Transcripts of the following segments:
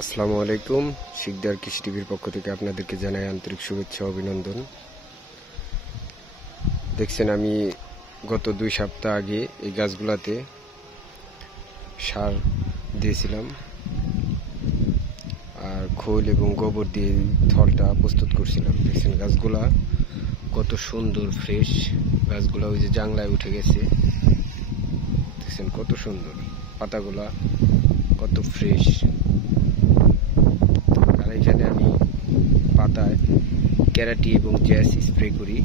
আসসালামু আলাইকুম। শিকদার কৃষি টিভির পক্ষ থেকে আপনাদেরকে জানাই আন্তরিক শুভেচ্ছা ও অভিনন্দন। দেখছেন, আমি গত 2 সপ্তাহ আগে এই গাছগুলাতে সার দিয়েছিলাম আর খোল এবং গোবর দিয়ে থলটা প্রস্তুত করছিলাম। দেখছেন গাছগুলা কত সুন্দর ফ্রেশ। গাছগুলা ওই যে জাংলায় উঠে গেছে, দেখছেন কত সুন্দর, পাতাগুলা কত ফ্রেশ। আর এখানে আমি পাতায় ক্যারাটি এবং জ্যাস স্প্রে করি।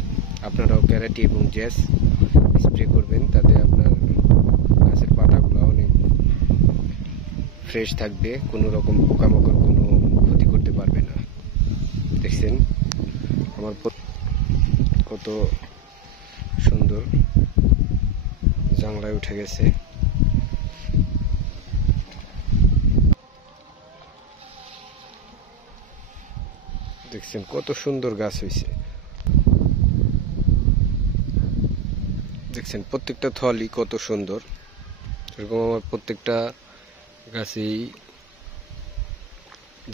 আপনারাও ক্যারাটি এবং জ্যাস স্প্রে করবেন, তাতে আপনার গাছের পাতাগুলো অনেক ফ্রেশ থাকবে, কোনো রকম পোকামাকড় কোনো ক্ষতি করতে পারবে না। দেখছেন আমার কত সুন্দর জাংলায় উঠে গেছে। দেখছেন কত সুন্দর গাছ হয়েছে। দেখছেন প্রত্যেকটা থলই কত সুন্দর। এরকম আমার প্রত্যেকটা গাছেই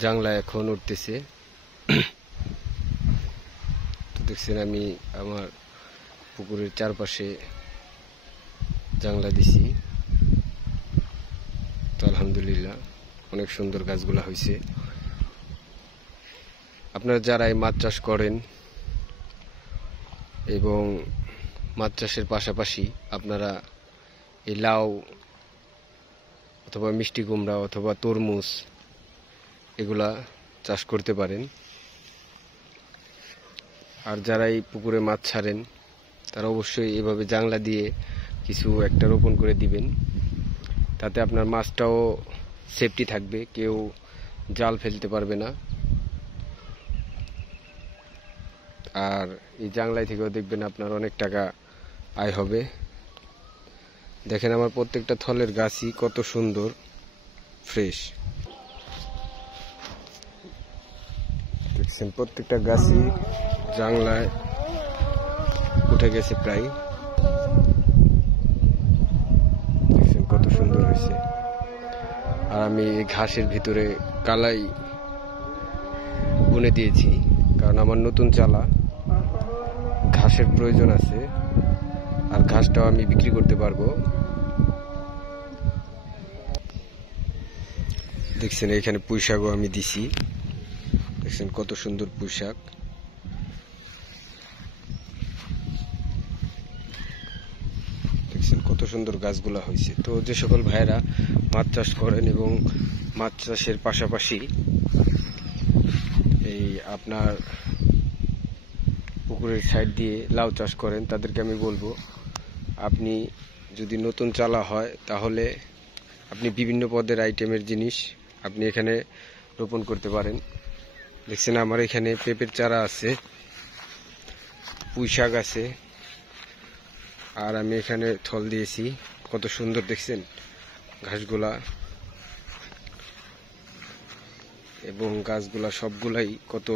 জাংলা এখন উঠতেছে। তো দেখছেন আমি আমার পুকুরের চারপাশে জাংলা দিছি। তো আলহামদুলিল্লাহ অনেক সুন্দর গাছগুলা হয়েছে। আপনারা যারা এই মাছ চাষ করেন এবং মাছ চাষের পাশাপাশি আপনারা এই লাউ অথবা মিষ্টি কুমড়া অথবা তরমুজ এগুলা চাষ করতে পারেন। আর যারা এই পুকুরে মাছ ছাড়েন তারা অবশ্যই এভাবে জাংলা দিয়ে কিছু একটা রোপণ করে দিবেন, তাতে আপনার মাছটাও সেফটি থাকবে, কেউ জাল ফেলতে পারবে না। আর এই জাংলাই থেকেও দেখবেন আপনার অনেক টাকা আয় হবে। দেখেন আমার প্রত্যেকটা থলের গাছই কত সুন্দর ফ্রেশ। দেখছেন প্রত্যেকটা গাছই জাংলায় উঠে গেছে প্রায়। দেখছেন কত সুন্দর হয়েছে। আর আমি এই ঘাসের ভিতরে কালাই বুনে দিয়েছি, কারণ আমার নতুন চালা ঘাসের প্রয়োজন আছে, আর ঘাসটাও আমি বিক্রি করতে পারবো। দেখছেন এখানে পুঁইশাকও আমি দিছি। দেখছেন কত সুন্দর পুঁইশাক। দেখছেন কত সুন্দর গাছগুলা হয়েছে। তো যে সকল ভাইয়েরা মাছ চাষ করেন এবং মাছ চাষের পাশাপাশি এই আপনার পুকুরের সাইড দিয়ে লাউ চাষ করেন, তাদেরকে আমি বলবো, আপনি যদি নতুন চালা হয় তাহলে আপনি বিভিন্ন পদের আইটেমের জিনিস আপনি এখানে রোপণ করতে পারেন। দেখছেন আমার এখানে পেঁপের চারা আছে, পুঁই শাক আছে, আর আমি এখানে থল দিয়েছি। কত সুন্দর দেখছেন ঘাসগুলা এবং গাছগুলা সবগুলাই কত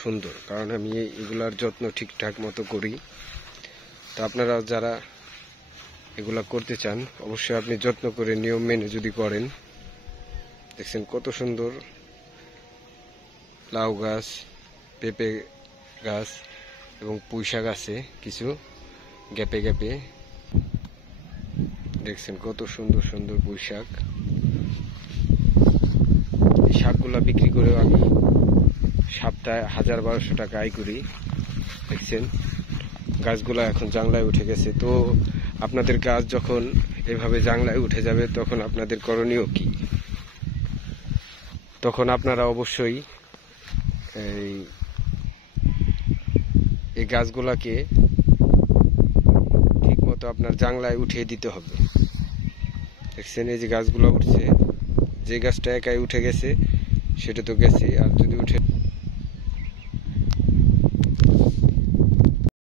সুন্দর, কারণ আমি এগুলার যত্ন ঠিকঠাক মতো করি। তো আপনারা যারা এগুলা করতে চান অবশ্যই আপনি যত্ন করে নিয়ম মেনে যদি করেন। দেখছেন কত সুন্দর লাউ গাছ, পেঁপে গাছ এবং পুঁই শাক আছে কিছু গ্যাপে গ্যাপে। দেখছেন কত সুন্দর সুন্দর পুঁই শাক। এই শাকগুলা বিক্রি করেও আমি সপ্তাহে 1000-1200 টাকা আয় করি। দেখছেন গাছগুলা এখন জাংলায় উঠে গেছে। তো আপনাদের গাছ যখন এভাবে জাংলায় উঠে যাবে তখন আপনাদের করণীয় কি? তখন আপনারা অবশ্যই এই গাছগুলাকে ঠিক মতো আপনার জাংলায় উঠিয়ে দিতে হবে। দেখছেন এই যে গাছগুলো উঠছে, যে গাছটা একাই উঠে গেছে সেটা তো গেছে, আর যদি উঠে